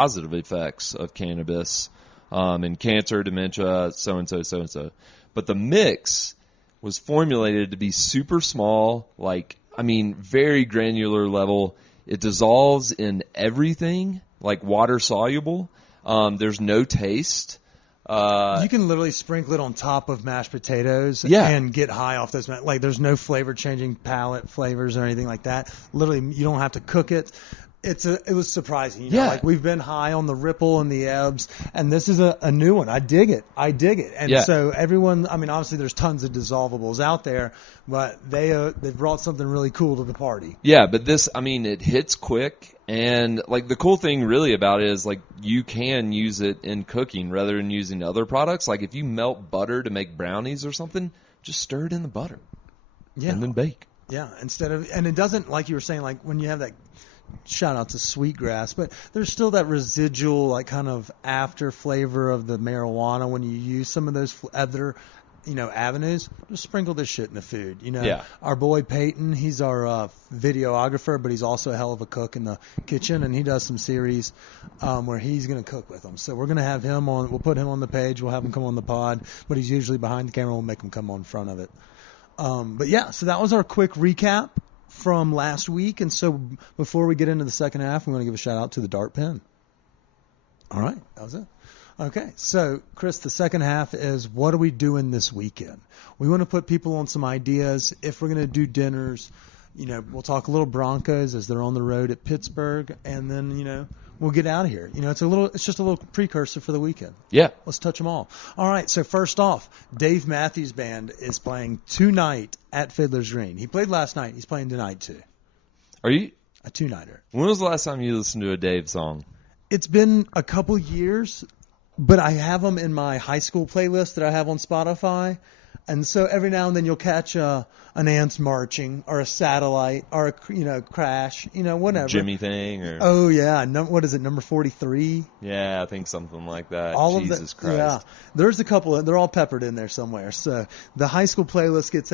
positive effects of cannabis in cancer, dementia, so-and-so, so-and-so. But the mix was formulated to be super small, very granular level. It dissolves in everything, like water soluble. There's no taste. You can literally sprinkle it on top of mashed potatoes and get high off those. Like, there's no flavor changing palate flavors or anything like that. Literally, you don't have to cook it. It was surprising. Like, we've been high on the Ripple and the Ebbs, and this is a new one. I dig it. And so everyone, obviously there's tons of dissolvables out there, but they've brought something really cool to the party. Yeah, but this, it hits quick, and the cool thing really about it is you can use it in cooking rather than using other products. Like, if you melt butter to make brownies or something, just stir it in the butter. Yeah. And then bake. Yeah, and it doesn't, like you were saying, when you have that, shout out to Sweetgrass, but there's still that residual kind of after flavor of the marijuana when you use some of those other avenues. Just sprinkle this shit in the food. Our boy Peyton, he's our videographer, but he's also a hell of a cook in the kitchen, and he does some series where he's going to cook with them. So we're going to have him on. We'll put him on the page. We'll have him come on the pod, but he's usually behind the camera. We'll make him come on front of it. But yeah, so that was our quick recap from last week. And so before we get into the second half, we want to give a shout out to the Dart Pen. All right, that was it. Okay, so Chris, the second half is what are we doing this weekend? We want to put people on some ideas. If we're going to do dinners, we'll talk a little Broncos as they're on the road at Pittsburgh, and then, we'll get out of here. It's just a little precursor for the weekend. Yeah. Let's touch them all. All right, so first off, Dave Matthews Band is playing tonight at Fiddler's Green. He played last night. He's playing tonight, too. Are you? A two-nighter. When was the last time you listened to a Dave song? It's been a couple years, but I have them in my high school playlist that I have on Spotify. And so every now and then you'll catch an Ants Marching or a Satellite or a Crash, whatever. Jimmy thing or oh yeah, what is it, number 43? Yeah, I think something like that. Jesus Christ. Yeah, there's a couple. They're all peppered in there somewhere. So the high school playlist gets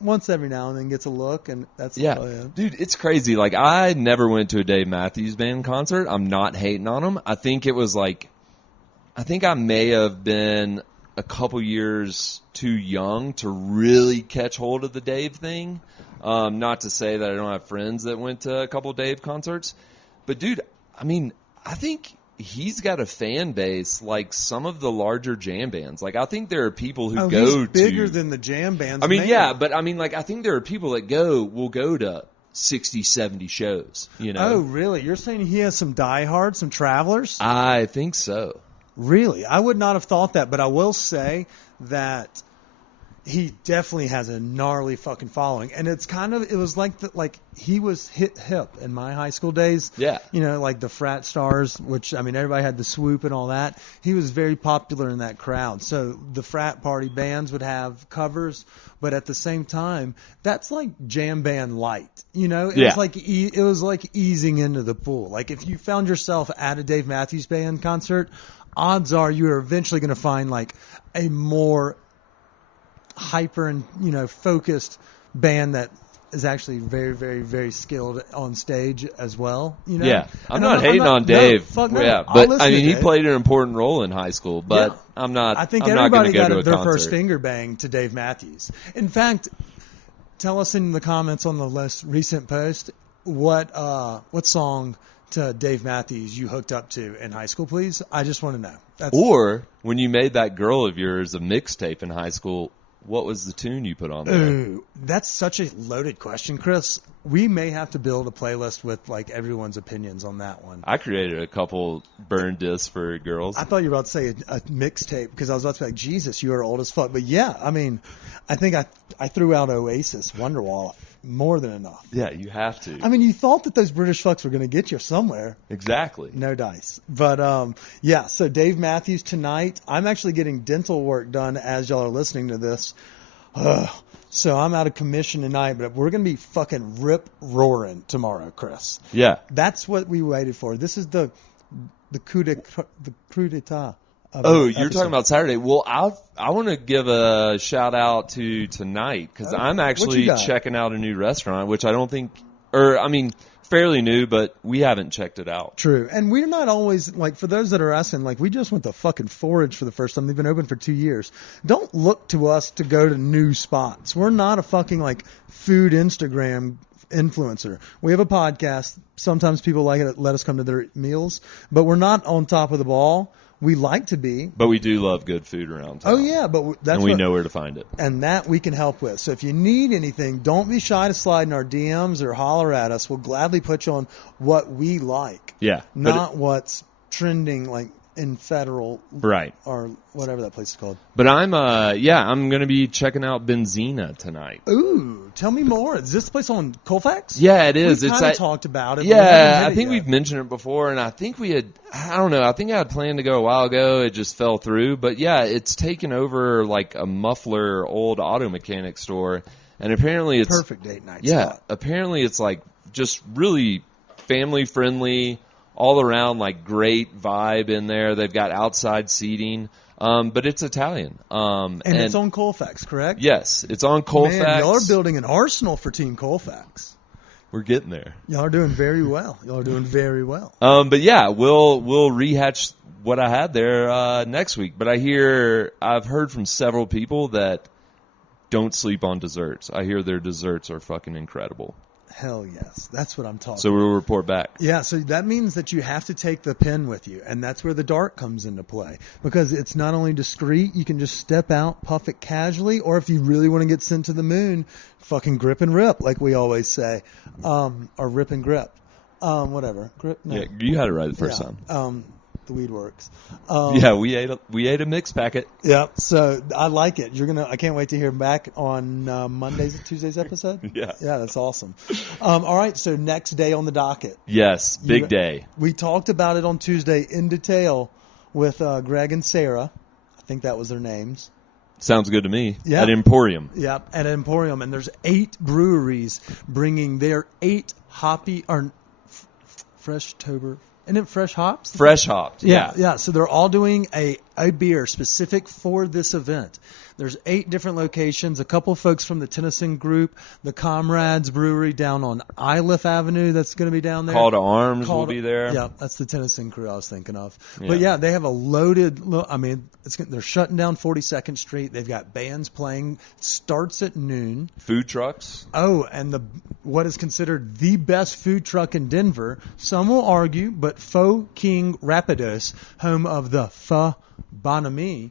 once every now and then gets a look, and that's dude, it's crazy. I never went to a Dave Matthews Band concert. I'm not hating on him. I think it was I think I may have been a couple years too young to really catch hold of the Dave thing. Not to say that I don't have friends that went to a couple Dave concerts. But, dude, I think he's got a fan base like some of the larger jam bands. I think there are people who he's bigger than the jam bands. But, I think there are people that will go to 60, 70 shows, Oh, really? You're saying he has some diehards, some travelers? I think so. Really? I would not have thought that, but I will say that he definitely has a gnarly fucking following. And it was like he was hip in my high school days. Yeah. Like the frat stars, which, everybody had the swoop and all that. He was very popular in that crowd. So the frat party bands would have covers, but at the same time, that's like jam band light. It was like easing into the pool. If you found yourself at a Dave Matthews Band concert, odds are you are eventually going to find a more hyper and focused band that is actually very, very, very skilled on stage as well. Yeah, I'm not hating on Dave. No, fuck no. Yeah, but he played an important role in high school. But I'm not. I think everybody got their concert. First finger bang to Dave Matthews. In fact, tell us in the comments on the less recent post what song to Dave Matthews you hooked up to in high school, please. I just want to know. Or when you made that girl of yours a mixtape in high school, what was the tune you put on there? Ooh, that's such a loaded question, Chris. We may have to build a playlist with everyone's opinions on that one. I created a couple burn discs for girls. I thought you were about to say a mixtape because I was about to be like, Jesus, you are old as fuck. But yeah, I think I threw out Oasis, Wonderwall. More than enough. Yeah, you have to. You thought that those British fucks were going to get you somewhere. Exactly. No dice. But, yeah, so Dave Matthews tonight. I'm actually getting dental work done as y'all are listening to this. So I'm out of commission tonight, but we're going to be fucking rip-roaring tomorrow, Chris. Yeah. That's what we waited for. This is the coup d'etat. You're talking about Saturday. Well, I want to give a shout out to tonight because I'm actually checking out a new restaurant, which I don't think, fairly new, but we haven't checked it out. True. And we're not always, like, for those that are asking, like, we just went to fucking Forage for the first time. They've been open for 2 years. Don't look to us to go to new spots. We're not a fucking, like, food Instagram influencer. We have a podcast. Sometimes people like it, let us come to their meals, but we're not on top of the ball. We like to be. But we do love good food around town. Oh, yeah. But that's and we know where to find it. And that we can help with. So if you need anything, don't be shy to slide in our DMs or holler at us. We'll gladly put you on what we like. Yeah. Not what's trending, like, in Federal. Right. Or whatever that place is called. But I'm going to be checking out Benzina tonight. Ooh, tell me more. Is this place on Colfax? Yeah, it is. We kind of talked about it. Yeah, I think we've mentioned it before, and I think I think I had planned to go a while ago. It just fell through. But yeah, it's taken over like a muffler old auto mechanic store, and apparently it's perfect date night spot. Apparently it's like just really family friendly, all around, like, great vibe in there. They've got outside seating, but it's Italian. And it's on Colfax, correct? Yes, it's on Colfax. Man, y'all are building an arsenal for Team Colfax. We're getting there. Y'all are doing very well. But yeah, we'll rehatch what I had there next week. But I've heard from several people that don't sleep on desserts. I hear their desserts are fucking incredible. Hell yes. That's what I'm talking about. So we'll report back. Yeah, so that means that you have to take the pen with you, and that's where the dart comes into play. Because it's not only discreet, you can just step out, puff it casually, or if you really want to get sent to the moon, fucking grip and rip, like we always say. Or rip and grip. Whatever. Grip, no. Yeah, you had it right the first time. The weed works. Yeah, we ate a mix packet. Yeah, so I like it. I can't wait to hear back on Monday's and Tuesday's episode. Yeah, that's awesome. All right, so next day on the docket. Yes, big day. We talked about it on Tuesday in detail with Greg and Sarah. I think that was their names. Sounds good to me. Yeah. At Emporium. Yeah, at Emporium, and there's 8 breweries bringing their 8 hoppy or Freshtober. Isn't it fresh hops? Fresh hopped, yeah. Yeah, so they're all doing a beer specific for this event. There's 8 different locations. A couple folks from the Tennyson Group, the Comrades Brewery down on Iliff Avenue that's going to be down there. Call to Arms will be there. Yeah, that's the Tennyson crew I was thinking of. Yeah. But yeah, they have a loaded, they're shutting down 42nd Street. They've got bands playing. Starts at noon. Food trucks. Oh, and what is considered the best food truck in Denver, some will argue, but Faux King Rapidos, home of the Pho Bon Ami,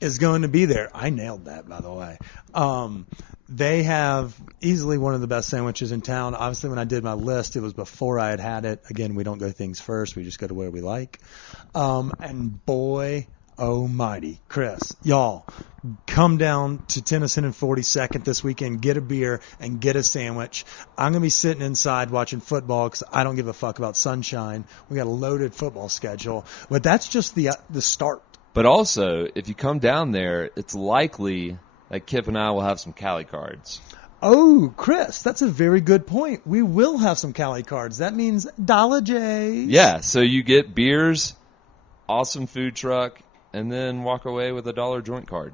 is going to be there. I nailed that, by the way. They have easily one of the best sandwiches in town. Obviously, when I did my list, it was before I had it. Again, we don't go things first. We just go to where we like. And boy, almighty, Chris, y'all, come down to Tennyson and 42nd this weekend, get a beer, and get a sandwich. I'm going to be sitting inside watching football because I don't give a fuck about sunshine. We got a loaded football schedule. But that's just the start. But also, if you come down there, it's likely that Kip and I will have some Cali cards. Oh, Chris, that's a very good point. We will have some Cali cards. That means Dollar J's. Yeah, so you get beers, awesome food truck, and then walk away with a $1 joint card.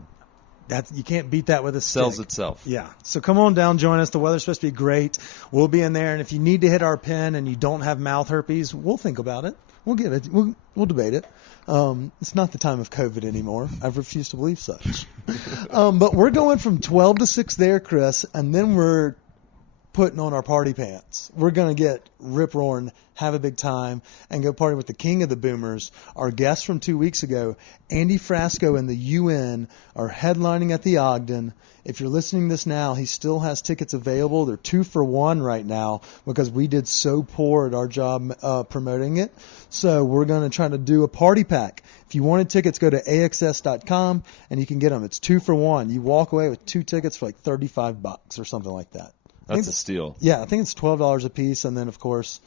You can't beat that with a stick. Sells itself. Yeah. So come on down, join us. The weather's supposed to be great. We'll be in there, and if you need to hit our pin and you don't have mouth herpes, we'll think about it. We'll give it. We'll debate it. It's not the time of COVID anymore. I refuse to believe such. But we're going from 12 to 6 there, Chris, and then we're putting on our party pants. We're going to get rip-roaring, have a big time, and go party with the king of the boomers. Our guest from 2 weeks ago, Andy Frasco and the UN, are headlining at the Ogden. If you're listening to this now, he still has tickets available. They're 2 for 1 right now because we did so poor at our job promoting it. So we're going to try to do a party pack. If you wanted tickets, go to axs.com and you can get them. It's 2 for 1. You walk away with 2 tickets for like $35 or something like that. That's a steal. Yeah, I think it's $12 a piece, and then, of course,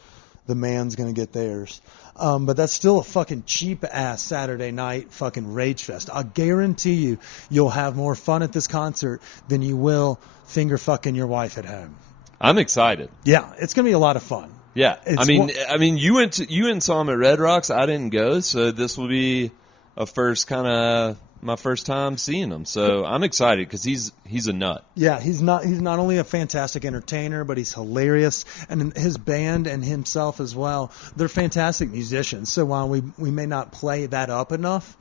the man's going to get theirs. But that's still a fucking cheap-ass Saturday night fucking rage fest. I'll guarantee you'll have more fun at this concert than you will finger-fucking your wife at home. I'm excited. Yeah, it's going to be a lot of fun. Yeah, I mean, you went and saw him at Red Rocks. I didn't go, so this will be my first time seeing him. So I'm excited because he's a nut. Yeah, he's not only a fantastic entertainer, but he's hilarious, and his band and himself as well. They're fantastic musicians. So while we may not play that up enough,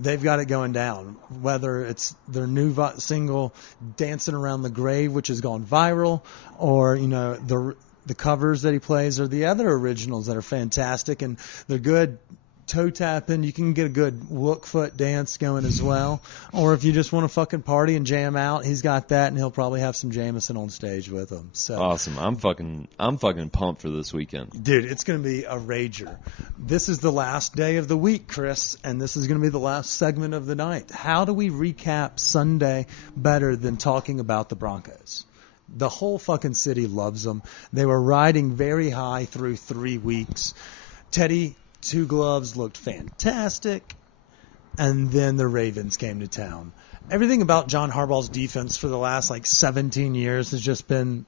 they've got it going down. Whether it's their new single "Dancing Around the Grave," which has gone viral, or the covers that he plays, or the other originals that are fantastic, and they're good. Toe tapping, you can get a good look foot dance going as well. Or if you just want to fucking party and jam out, he's got that, and he'll probably have some Jameson on stage with him. So awesome! I'm fucking pumped for this weekend, dude. It's gonna be a rager. This is the last day of the week, Chris, and this is gonna be the last segment of the night. How do we recap Sunday better than talking about the Broncos? The whole fucking city loves them. They were riding very high through 3 weeks. Teddy Two Gloves looked fantastic, and then the Ravens came to town. Everything about John Harbaugh's defense for the last 17 years has just been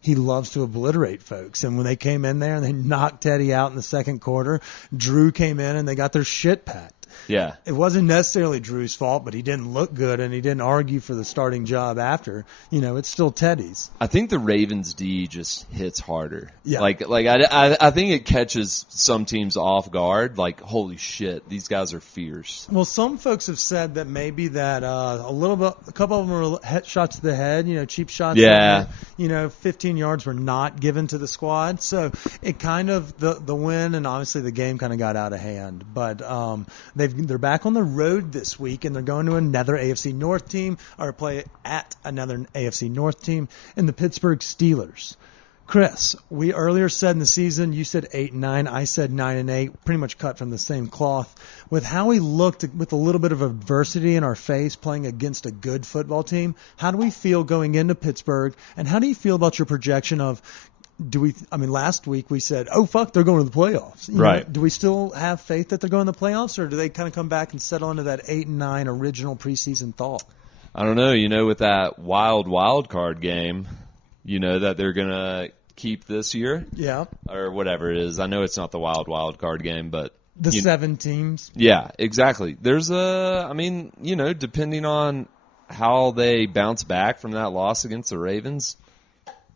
he loves to obliterate folks. And when they came in there and they knocked Teddy out in the second quarter, Drew came in and they got their shit packed. Yeah. It wasn't necessarily Drew's fault, but he didn't look good and he didn't argue for the starting job after. It's still Teddy's. I think the Ravens D just hits harder. Yeah. I think it catches some teams off guard. Like, holy shit, these guys are fierce. Well, some folks have said that maybe that a couple of them were shots to the head, cheap shots. Yeah. 15 yards were not given to the squad. So it kind of, the win and obviously the game kind of got out of hand. But they're back on the road this week, and they're going to another AFC North team, or play at another AFC North team in the Pittsburgh Steelers. Chris, we earlier said in the season, you said 8-9, I said 9-8, pretty much cut from the same cloth. With how we looked with a little bit of adversity in our face playing against a good football team, how do we feel going into Pittsburgh, and how do you feel about your projection of last week we said, oh, fuck, they're going to the playoffs. Right. Do we still have faith that they're going to the playoffs, or do they kind of come back and settle into that 8-9 original preseason thought? I don't know. With that wild card game, that they're going to keep this year. Yeah. Or whatever it is. I know it's not the wild card game, but. The 7 teams. Yeah, exactly. There's depending on how they bounce back from that loss against the Ravens,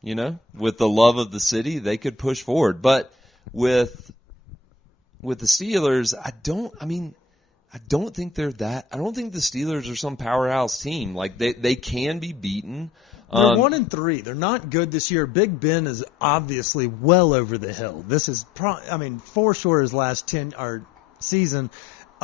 with the love of the city, they could push forward. But with the Steelers, I don't think they're that. I don't think the Steelers are some powerhouse team. Like they can be beaten. They're 1-3. They're not good this year. Big Ben is obviously well over the hill. This is for sure his last season.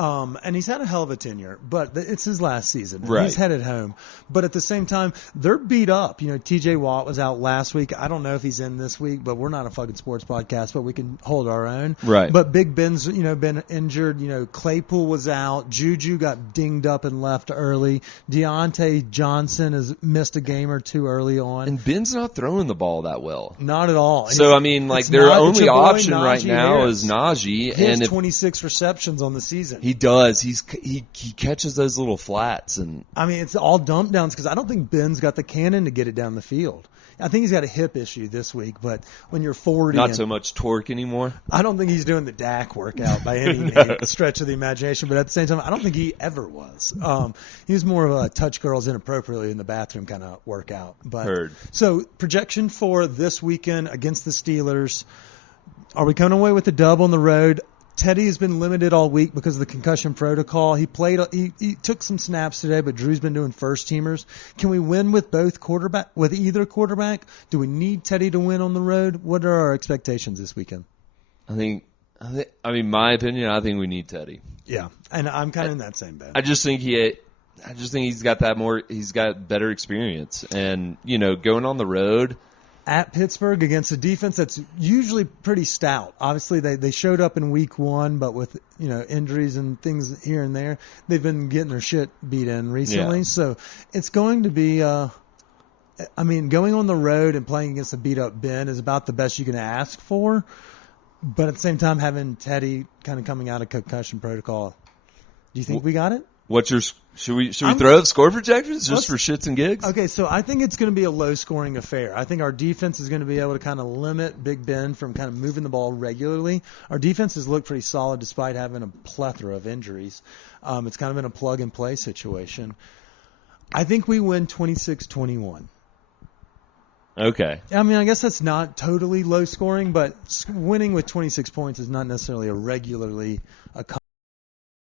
And he's had a hell of a tenure, but it's his last season. Right. He's headed home. But at the same time, they're beat up. TJ Watt was out last week. I don't know if he's in this week, but we're not a fucking sports podcast, but we can hold our own. Right. But Big Ben's, been injured. Claypool was out. Juju got dinged up and left early. Deontay Johnson has missed a game or two early on. And Ben's not throwing the ball that well. Not at all. So, their only option right now is Najee. He has 26 receptions on the season. He does. He catches those little flats, and it's all dump downs because I don't think Ben's got the cannon to get it down the field. I think he's got a hip issue this week, but when you're 40, not so much torque anymore. I don't think he's doing the DAC workout by any stretch of the imagination. But at the same time, I don't think he ever was. He was more of a touch girls inappropriately in the bathroom kind of workout. But heard. So projection for this weekend against the Steelers: are we coming away with the dub on the road? Teddy has been limited all week because of the concussion protocol. He took some snaps today, but Drew's been doing first teamers. Can we win with either quarterback? Do we need Teddy to win on the road? What are our expectations this weekend? My opinion, I think we need Teddy. Yeah, and I'm kind of in that same boat. I just think he's got he's got better experience, and going on the road. At Pittsburgh against a defense that's usually pretty stout. Obviously, they showed up in week 1, but with injuries and things here and there, they've been getting their shit beat in recently. Yeah. So it's going to be, going on the road and playing against a beat up Ben is about the best you can ask for. But at the same time, having Teddy kind of coming out of concussion protocol, do you think we got it? Should we throw up score projections just for shits and gigs? Okay, so I think it's going to be a low-scoring affair. I think our defense is going to be able to kind of limit Big Ben from kind of moving the ball regularly. Our defense has looked pretty solid despite having a plethora of injuries. It's kind of been a plug-and-play situation. I think we win 26-21. Okay. I mean, I guess that's not totally low-scoring, but winning with 26 points is not necessarily a regularly